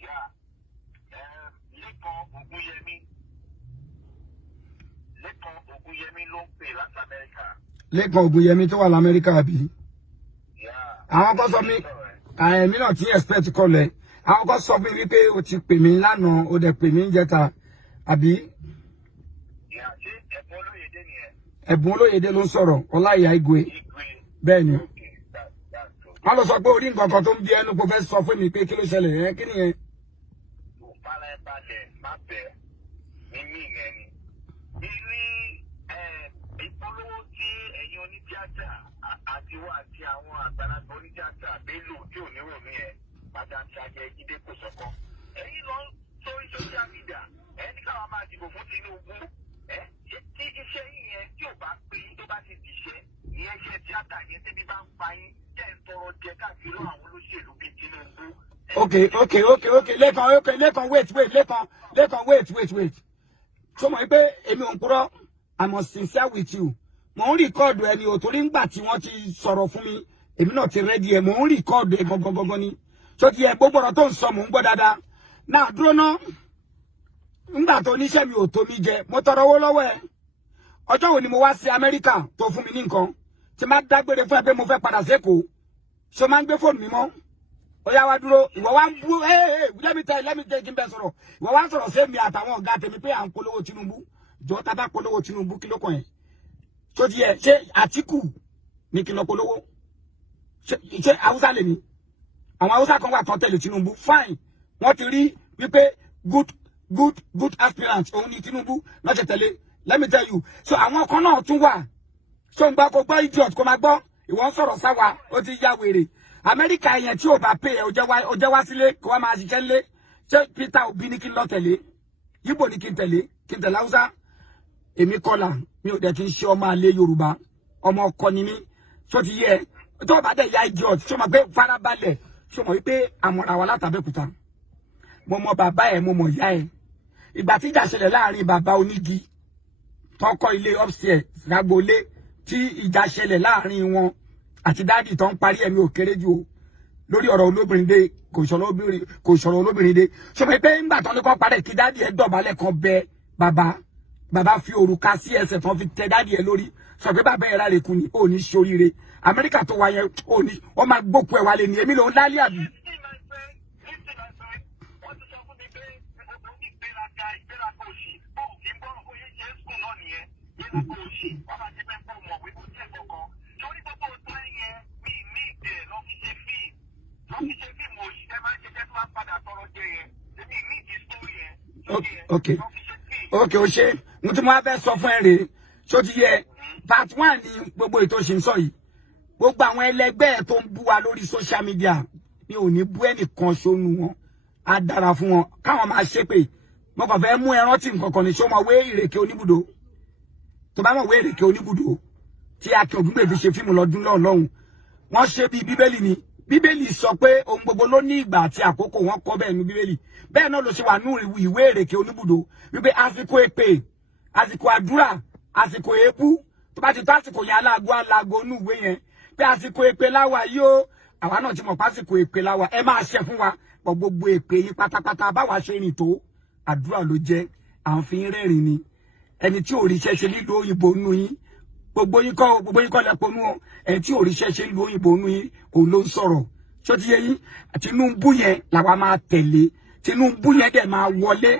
Yeah. Lẹ́kan Ògúnyẹmí ló ń pè láti Amẹ́ríkà. Lẹ́kan Ògúnyẹmí tó wà l'Amẹ́ríkà àbí. Yeah. Àwọn kan sọ mi àìmí náà ti expect call ẹ. Àwọn kan sọ mi wípé o ti pè mí lánàá, o dẹ̀ pè mí níjẹta àbí. Yeah, ṣé Ẹ̀bùn Olóyèdé nìyẹn? Ẹ̀bùn Olóyèdé ló ń sọ̀rọ̀, Ọláìyá Igwe. Bẹ́ẹ̀ ni. Wọ́n lọ sọ pé orí nǹkan kan tó ń bí ẹnu kò fẹ́ sọ fún mi pé kí ló ṣẹlẹ̀ yẹn, kí nìyẹn? Fara ẹ balẹ̀ má bẹ̀ mímí yẹn ni. Ilé ìpolówó tí ẹ̀yin onítíátà àti wà àti àwọn àgbàlagbà onítíátà Bello tí ò ní ròmí ẹ̀ padà ṣàjẹ́ Jídé Kòsọ́kọ́. Ẹ̀yin lọ sórí social media ẹni káwọn máa dìbò fún Tinubu. Tí iṣẹ́ yìí yẹn tí ò bá pé tó bá ti dìṣẹ́ ìyẹn iṣẹ́ tíátà yẹn tẹ́bí bá ń pa yín tẹ́ ń tọrọ jẹ káàkiri àwọn olóṣèlú bíi Tinubu. Okay. Lẹ́kan, wait. So mo pé èmi ò ń purọ́, I must sincere with you. Mo ń record ẹni ò torí ńgbà tí wọ́n ti sọ̀rọ̀ fún mi, èmi náà ti ready ẹ, mo ń record ẹ gangan ni. So ti ẹ gbogbo ọ̀rọ̀ tó ń sọ mo ń gbọ́ dáadáa. Náà dúró ná. Ńgbà tó níṣẹ́ mi ò tó mi jẹ, mo tọrọ owó lọ́wọ́ ẹ. Ọjọ́ wo ni mo wá sí Amẹ́ríkà tó fún mi ní nǹkan? Tí máa dágbére fún ẹ pé mo fẹ́ padà sékòó. So máa ń gbé fóònù mi mọ́. Oya wá dúró, ìwọ wá ń bú, let me tell kí n bẹ sọ̀rọ̀. Ìwọ wá sọ̀rọ̀ sí mi àtàwọn ọ̀gá tèmi pé à ń polówó Tinubu. Jọ tá bá polówó Tinubu kí ló kàn ẹ́? So ti ẹ ṣé Àtíkù ní kí n lọ polówó? Ṣé Hausa lè ní? Àwọn Hausa kan wà tán tẹ̀lé Tinubu. Fine. Wọ́n ti rí wípé good aspirant òun ní Tinubu náà ṣe tẹ̀lé. Let me tell you. So àwọn kan náà tún wà. So ń gbà kó gbọ́ idiot kó máa gbọ́. Ìwọ ń sọ̀rọ̀ sáwa, ó ti ya wèrè. Amẹ́ríkà yẹn tí ò bá pè é ó jẹ́ wá sílé kó wá máa ṣiṣẹ́ lé. Ṣé Peter Obi ní kí n lọ tẹ̀lé? Yíbò ní kí n tẹ̀lé Hausa. Èmi kọ́là mi ò dẹ̀ kí n ṣe ọmọ àlè Yorùbá. Ọmọ ọkọ ni mí. Ṣó ti yẹ tó bá dẹ̀ ya idiot ṣó mọ̀ pé farabalẹ̀ ṣó mọ̀ wípé àmọ̀ra wa látàbẹ́kúta. Mo mọ bàbá ẹ̀ mo mọ̀ ìyá ẹ̀. Ìgbà tí ìjà ṣẹlẹ̀ láàrin bàbá onígi tó kọ́ ilé upstairs lágbolé tí ìjà ṣẹlẹ̀ láàrin wọn àti dáàdì tó ń parí ẹ̀mí ò kéré jù o lórí ọ̀rọ̀ olóbìnrin dé kò sọ̀rọ̀ olóbìnrin dé ṣọmọ pé ńgbà tán ní kọ́ parẹ́ kí dáàdì ẹ̀ dọ̀bálẹ̀ kan bẹ bàbá fi òrùka sí ẹsẹ̀ tán fi tẹ dáàdì ẹ̀ lórí sọ pé bàbá ẹ̀ rárẹ̀ kù ní ò ní ṣoríire Amẹ́ríkà tó wáyé ò ní wọ́n máa gbókù ẹ̀ wálé ní èmi lòún lálẹ́ àbí. Okay, o ṣe mo ti mo wá fẹ́ sọ fún ẹ rèé ṣó ti yẹ part 1 ni gbogbo ètò ṣe ń sọ yìí gbogbo àwọn ẹlẹgbẹ́ ẹ̀ tó ń bú wa lórí social media mi ò ní bú ẹnìkan ṣónú wọn á dára fún wọn káwọn máa ṣépè mo kàn fẹ́ mú ẹran tí nǹkan kan ní ṣó mọ̀ wé ìrèké oníbùdó tó bá mọ̀ wé ìrèké oníbùdó tí Akin Ògúngbè fi ṣe fíìmù lọ́dún lọ́hùn wọ́n ṣe bí Bíbélì ni Bíbélì sọ pé ohun gbogbo ló ní ìgbà àti àkókò wọn kọ bẹ́ẹ̀ ní Bíbélì bẹ́ẹ̀ náà ló ṣe wà nú ìwé ìrèké oníbùdó wípé àsìkò èpè àsìkò àdúrà àsìkò èébú tó bá ti tó àsìkò yẹn alágo nú ìwé yẹn pé àsìkò èpè láwa yìí ó àwa náà ti mọ̀ pé àsìkò èpè láwa ẹ máa ṣe fún wa pọ̀ gbogbo èpè yín pátápátá báwa ṣe rìn tó àdúrà ló jẹ́ à ń fi rẹ́rìn ni ẹni tí òrìṣẹ́ ṣe nílùú òyìnbó nú yín gbogbo yín kọ́ lẹ́pọ̀ nú ọ ẹni tí òrìṣẹ́ ṣe nílùú òyìnbó nú yín òun ló ń sọ̀rọ̀ ṣó ti yé yín Tinubu yẹn làwa máa tẹ̀lé Tinubu yẹn dẹ̀ máa wọlé.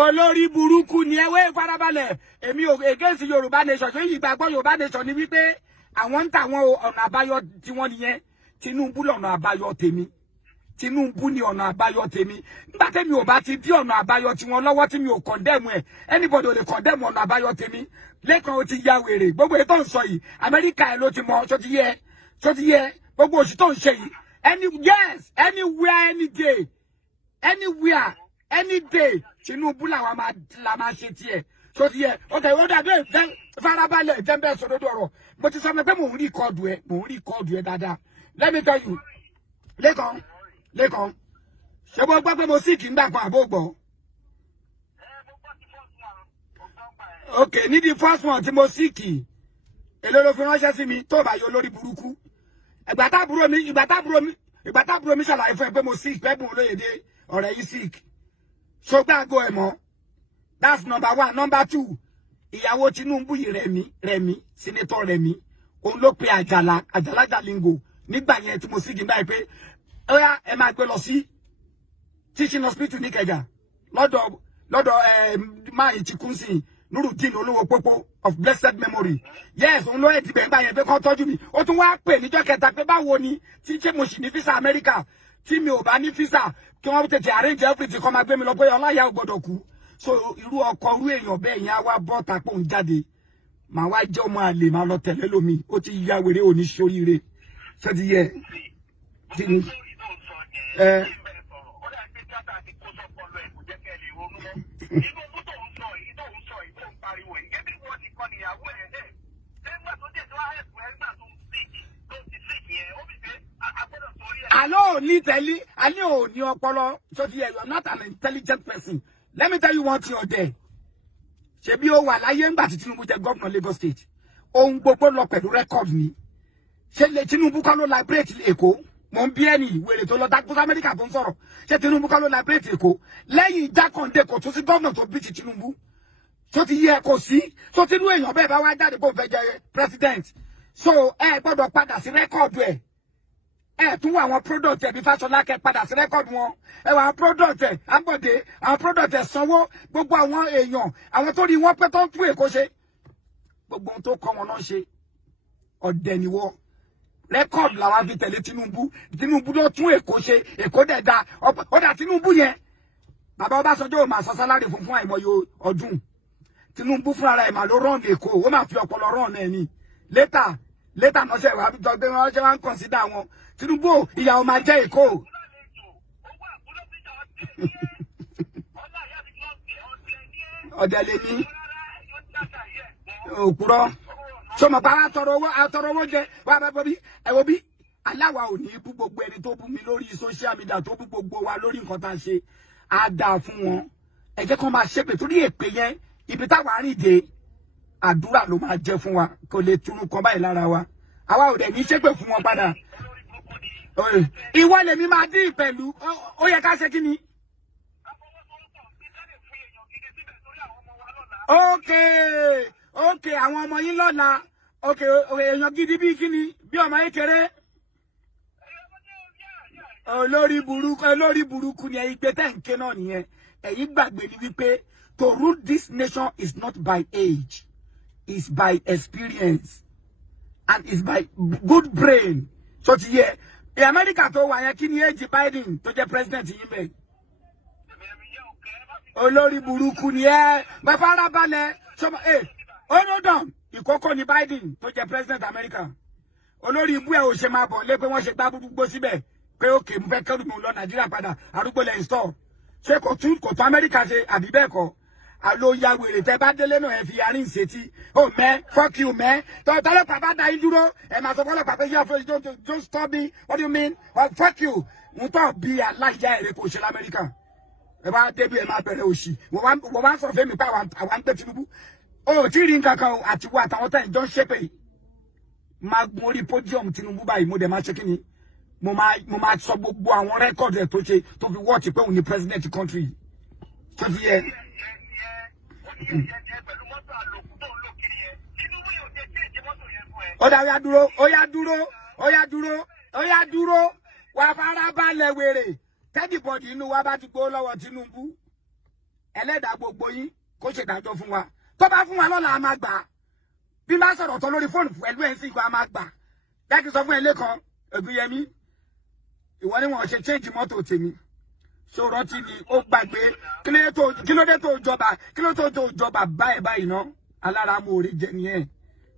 Olórí burúkú ni ẹwé farabalẹ̀ èmi ò against Yorùbá nation ṣé ìgbàgbọ́ Yorùbá nation ni wípé àwọn ń tàwọn ọ̀nà àbáyọ tí wọ́n nìyẹn Tinubu lọ̀nà àbáyọ tèmi Tinubu ni ọ̀nà àbáyọ tèmi nígbà tèmi ò bá ti dí ọ̀nà àbáyọ tí wọ́n lọ́wọ́ tí mi ò condemn ẹ̀ anybody ò lè condemn ọ̀nà àbáyọ tèmi lẹ́kan ó ti ya wèrè gbogbo ètò ń sọ yìí Amẹ́ríkà ẹ̀ ló ti mọ ṣó ti yẹ gbogbo òṣì tó ń ṣe yìí anywhere any day anywhere any day Tinubu làwọn máa ṣe tiẹ̀ ṣó ti yẹ ó dàbí farabalẹ̀ ìjẹ́mbẹ́ sọ̀rọ̀ ọ̀rọ̀ mo ti sọ pé mò ń rìkọ́ọ̀dù ẹ̀ dáadáa let me tell you lẹ́kan ṣé mo gbọ́ pé mo sì kì í gbà kan àbó gbọ́. Okay, ní the first one tí mo sì kì èló ló fi ránṣẹ́ sí mi tó bá yọ lórí burúkú ìgbà tá bro mi ṣàlàyé fún ẹ pé mo sick pé mo lóyèdè ọ̀rẹ́ yìí sick. So gbàgbọ́ ẹ mọ̀. That's number 1. Number 2. Ìyàwó Tinubu yìí Rẹ̀mí, Senator Rẹ̀mí. Òun ló pe Àjàlá Jalingo nígbà yẹn tí mo sick nígbà pé ó yá ẹ máa gbé lọ sí teaching hospital ní Ìkẹjà. Lọ́dọ̀ máa ti kún sí Nurudeen Olówó Pópó of blessed memory. Yes, òun ló ti bẹ̀rẹ̀ báyẹn pé kó tọ́jú mi. Ó tún wá pè níjọ́ kẹta pé báwo ni tí ṣé mo sì ní visa America tí mi ò bá ní visa kí wọ́n tètè arrange everything kó máa gbé mi lọ pé ọláyà ò gbọ́dọ̀ kú. So irú ọkọ irú èèyàn bẹ́ẹ̀ yẹn á wá bọ́ tapò ń jáde. Màá wá jẹ́ ọmọ àlè máa lọ tẹ̀lé lómi. Ó ti ya wèrè òní ṣoríire. Ṣé ti yẹ? Ti ní. I know your ọpọlọ. So you're not an intelligent person. Let me tell you one thing or there. Ṣebí ó wà láyé ńgbà tí Tinubu jẹ governor Lagos State. Ohun gbogbo lọ pẹ̀lú record ni. Ṣé le Tinubu kọ́ ló liberate Èkó? Mo ń bí ẹni wèrè tó lọ dákú sí America tó ń sọ̀rọ̀. Ṣé Tinubu kọ́ ló liberate Èkó? Lẹ́yìn Jákàndé kò tún sí governor tó bí ti Tinubu. So ti yẹ kò sí. So tinú èèyàn bẹ́ẹ̀ bá wá jáde kó fẹ́ jẹ president. So ẹ gbọ́dọ̀ padà sí record ẹ̀. Tún wà àwọn product ẹ̀ bí Fáṣọlá kẹ́ padà sí record wọn. Ẹ wà àwọn product ẹ̀ Àgbọ̀dé àwọn product ẹ̀ sanwó gbogbo àwọn èèyàn àwọn tó rí wọn pé tó ń tún Èkó ṣe. Gbogbo ohun tó kọ́ wọn náà ṣe. Ọ̀dẹ̀ ni wọ́n. Record làwọn fi tẹ̀lé Tinubu ló tún Èkó ṣe Èkó dẹ̀ da ọ̀dà Tinubu yẹn. Bàbá Ọbásanjọ́ ò máa sọ sálárì fún àìmọye ọdún. Tinubu fúnra rẹ̀ mà ló rán Èkó ó máa fi ọpọlọ rán ẹ̀ ni. Later náà ṣe wà á tọ́ pé wọ́n ṣe wá ń consider wọn. Tinubu ìyàwó máa jẹ́ Èkó. Ọ̀dẹ̀ lè ní òkúrọ́. Sọmọ pa àtọrọ owó jẹ wá bá bọ́bí ẹ̀wọ̀ bí aláwa ò ní bú gbogbo ẹni tó bú mi lórí social media tó bú gbogbo wa lórí nǹkan tá a ṣe á dáa fún wọn. Ẹ jẹ́ kó máa ṣépè torí èpè yẹn ibi táwa rìn dé àdúrà ló máa jẹ́ fún wa kò lè túnú kan báyìí lára wa. Àwa ò dẹ̀ ní ṣépè fún wọn padà. Ìwọ lèmi máa dín pẹ̀lú ó yẹ ká ṣe kí ni. Okay àwọn ọmọ yín lọ́la èèyàn gidi bí kíni bí ọmọ yín kéré. Olórí burúkú ni ẹ̀yin pé tẹ́ǹké náà nìyẹn. Ẹ̀yin gbàgbé ni wípé to rule this nation is not by age, it's by experience and it's by good brain. So ti yẹ America tó wà yẹn kí ni age Biden tó jẹ́ president yín bẹ́ẹ̀. Olórí burúkú ni ẹ bàbá arábalẹ̀ sọmọ Onodon ìkókó ni Biden tó jẹ́ president America. Olórí ibú ẹ ò ṣe máa bọ̀ lé pé wọ́n ṣe gbá gbogbo síbẹ̀ pé òkè mo fẹ́ kẹ́rù mi lọ Nàìjíríà padà arúgbó lẹ́yìn store. Ṣé kò tún America ṣe àbí bẹ́ẹ̀ kọ́? Àlọ́ ya wèrè tẹ́ bá délé náà ẹ fi yarí ìṣètì. Oh man, fuck you man. Tọ́lọ́pàá bá da yín dúró ẹ máa sọ fọlọ́pàá pé don't stop me. What do you mean? Fuck you. Mo tọ́ bí aláìyá èrè kò ṣe l'Amẹ́ríkà. Ẹ bá débi ẹ máa bẹ̀rẹ̀ òṣì. Wọ́n wá sọ fún mi pé àwọn ń gbé Tinubu. O tí rí nǹkan kan àti wo àtàwọn tẹ́yìn jọ ń ṣépè. Máa gun orí podium Tinubu báyìí mo dẹ̀ máa ṣe kí ni. Mo máa sọ gbogbo àwọn rẹ́kọ̀dù ẹ̀ tó ṣe tó fi wọ́ọ̀tì pé òun ni president country. Tó ti yẹ. Ó yá dúró. Wà fara balẹ̀ wèrè. Tẹ́dìbọ̀dì inú wa bá ti gbó lọ́wọ́ Tinubu. Ẹlẹ́dàá gbogbo yín kó ṣèdájọ́ fún wa. Tó bá fún wa lọ́la a máa gbà. Bí bá sọ̀rọ̀ tán lórí fóònù pẹ̀lú ẹ̀ sí ìgbà a máa gbà. Jẹ́ kí n sọ fún ẹ lẹ́kan Ògúnyẹmí. Ìwọ ni wọ́n ṣe change mọ́tò tèmi. Ṣòro tí ni ó gbàgbé kí ló dé tó jọba báyìí ná. Alára mo rí jẹ nìyẹn.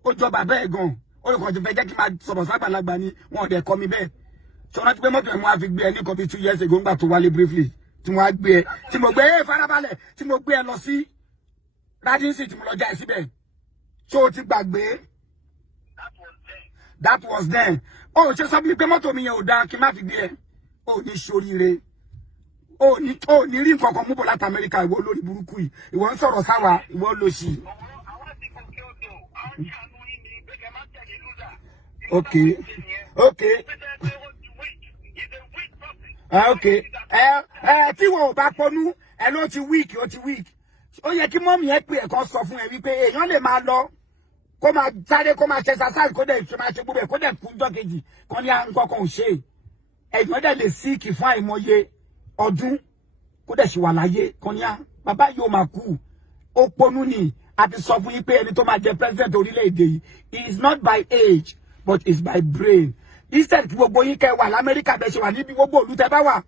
Ó jọba bẹ́ẹ̀ gan. Ó lè kàn ti fẹ́ jẹ́ kí n máa sọ̀rọ̀ ságbàlagbà ni wọn ò dẹ̀ kọ́ mi bẹ́ẹ̀. Ṣòro tí pé mọ́tò ẹ̀ mo á fi gbé ẹ ní kan bí 2 years ago ńgbà tó wálé briefly. Tí mo á gbé ẹ tí mo gbé farabalẹ̀ tí mo gbé ẹ lọ sí Radinsi tí mo lọ já ẹ síbẹ̀. Ṣé o ti gbàgbé? That was then. Ó ṣe sọ bí pé mọ́tò mi yẹn ò dáa kí n má fi gbé ẹ. Ó ní ṣoríire. Ó ní rí nǹkan kan mú bọ̀ láti Amẹ́ríkà ìwọ lórí burúkú yìí. Ìwọ ń sọ̀rọ̀ sáwà ìwọ ló ṣì. Okay. Okay. Okay. Tí wọ́n ò bá pọnú, ẹ ló ti weak, ó ti weak. Ó yẹ kí mọ́mì ẹ pé ẹ̀kan sọ fún ẹ wípé èèyàn lè máa lọ kó máa sáré kó máa ṣe exercise kó dẹ̀ máa ṣe gbogbo ẹ̀ kó dẹ̀ kú jọ́ kejì kan ní nǹkan kan ò ṣe. Èèyàn dẹ̀ lè síìkì fún àìmọye ọdún kó dẹ̀ ṣì wà láyé kan ní bàbá yóò máa kú. Ó ponú ni a ti sọ fún yín pé ẹni tó máa jẹ president orílẹ̀-èdè yìí it is not by age but it's by brain. Instead kí gbogbo yín kẹ́ wà l'Amẹ́ríkà bẹ́ẹ̀ ṣe wà níbi gbogbo olùtẹ́ bá wà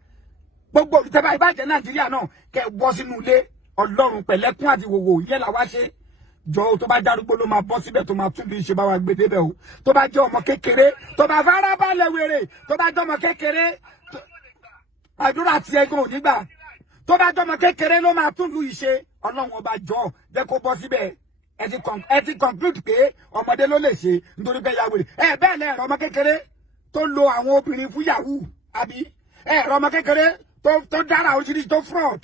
gbogbo olùtẹ́ bá ìbàjẹ́ Nàìjíríà náà kẹ́ bọ́ sínú ilé Ọlọ́run pẹ̀lẹ́kún àti wòwò yẹn là wá ṣe jọ tó bá darúgbó ló máa bọ́ síbẹ̀ tó máa tún bí ṣe bá wa gbé débẹ̀ o tó bá jẹ́ ọmọ kékeré tó bá fara balẹ̀ wèrè tó bá jẹ́ ọmọ kékeré àdúrà tí ẹgbẹ́ ò nígbà tó bá jẹ́ ọmọ kékeré ló máa tún lu ìṣe Ọlọ́run ọba jọ jẹ́ kó bọ́ síbẹ̀ ẹ ti conclude pé ọmọdé ló lè ṣe nítorí pé ya wèrè bẹ́ẹ̀ lẹ́ẹ̀rọ ọmọ kékeré tó lo àwọn obìnrin fún yahoo àbí ẹ̀rọ ọmọ kékeré tó dára oríṣiríṣi tó fraud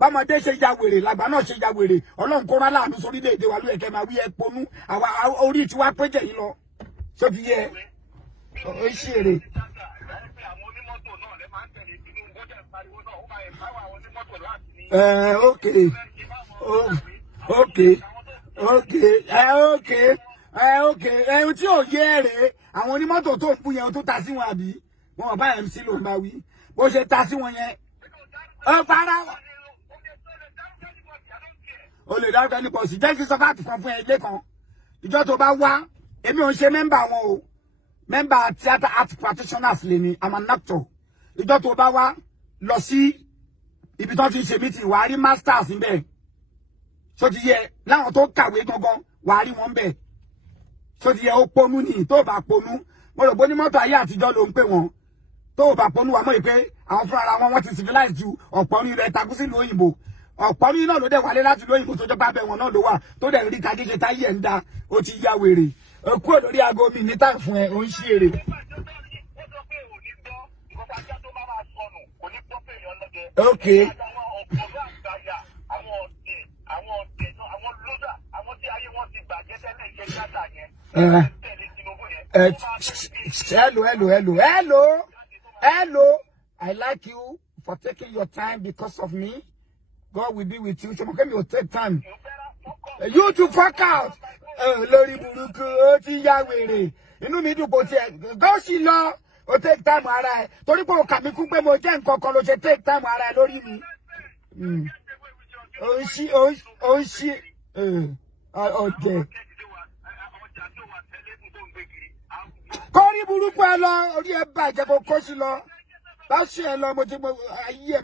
bámọdé ṣe ya wèrè làgbà náà ṣe ya wèrè Ọlọ́run kó rán láàánú sórílẹ̀-èdè wa ló yẹ kẹ́ máa wí ẹ ponú àwa orí tiwa péjẹ yìí lọ ṣó ti yẹ ó ṣe èrè. Okay. Ohun tí ò yé rèé àwọn onímọ́tò tó ń bú yẹn tó ta sí wọn àbí wọn bá MC ló ń bá wí bó ṣe ta sí wọn yẹn ó para wọn. O lè dárúkọ ẹni pọ̀ sí jẹ́ kí sọ́fàtì kan fún ilé kan ìjọ tó bá wá èmi ò ń ṣe mẹ́mbà wọn o mẹ́mbà theatre art practitioners lè ní I'm an actor ìjọ tó bá wá lọ sí ibi tó ti ń ṣe meeting wàá rí masters níbẹ̀ so ti yẹ láwọn tó kàwé gangan wàá rí wọn bẹ̀ so ti yẹ ó ponú ni tó bá ponú mo rò bó ní mọ́tò ayé àtijọ́ ló ń pè wọ́n tó bá ponú wa mọ̀ pé àwọn fúnra wọn wọ́n ti civilize ju ọ̀pọ̀ ní rẹ̀ takú sílùú òyìnbó ọ̀pọ̀ ní náà ló dẹ̀ wálé láti lóyìnbó tó jọba bẹ̀ wọn náà ló wà tó dẹ̀ rí kagége táyé ẹ̀ ń da ó ti ya wèrè kúrò lórí aago mi ní táì fún ẹ ó ń ṣí èrè. Okay. Hello. I like you for taking your time because of me. God will be with you. Ṣọmọkẹ́ will take time. You to fuck out. Lórí burúkú ó ti ya wèrè. Inú mi dùn kò tiẹ̀. Gọ́ọ̀sì lọ. O take time ara ẹ. Torí pé o kà mí kún pé mo jẹ́ nǹkan kan ló ṣe take time ara ẹ lórí mi. O ń ṣí. Ọ̀dẹ̀. Kọ́rí burúkú ẹ lọ, orí ẹ bàjẹ́ kó kó sí lọ. Bá ṣe ẹ lọ, mo ti mọ ayé ẹ.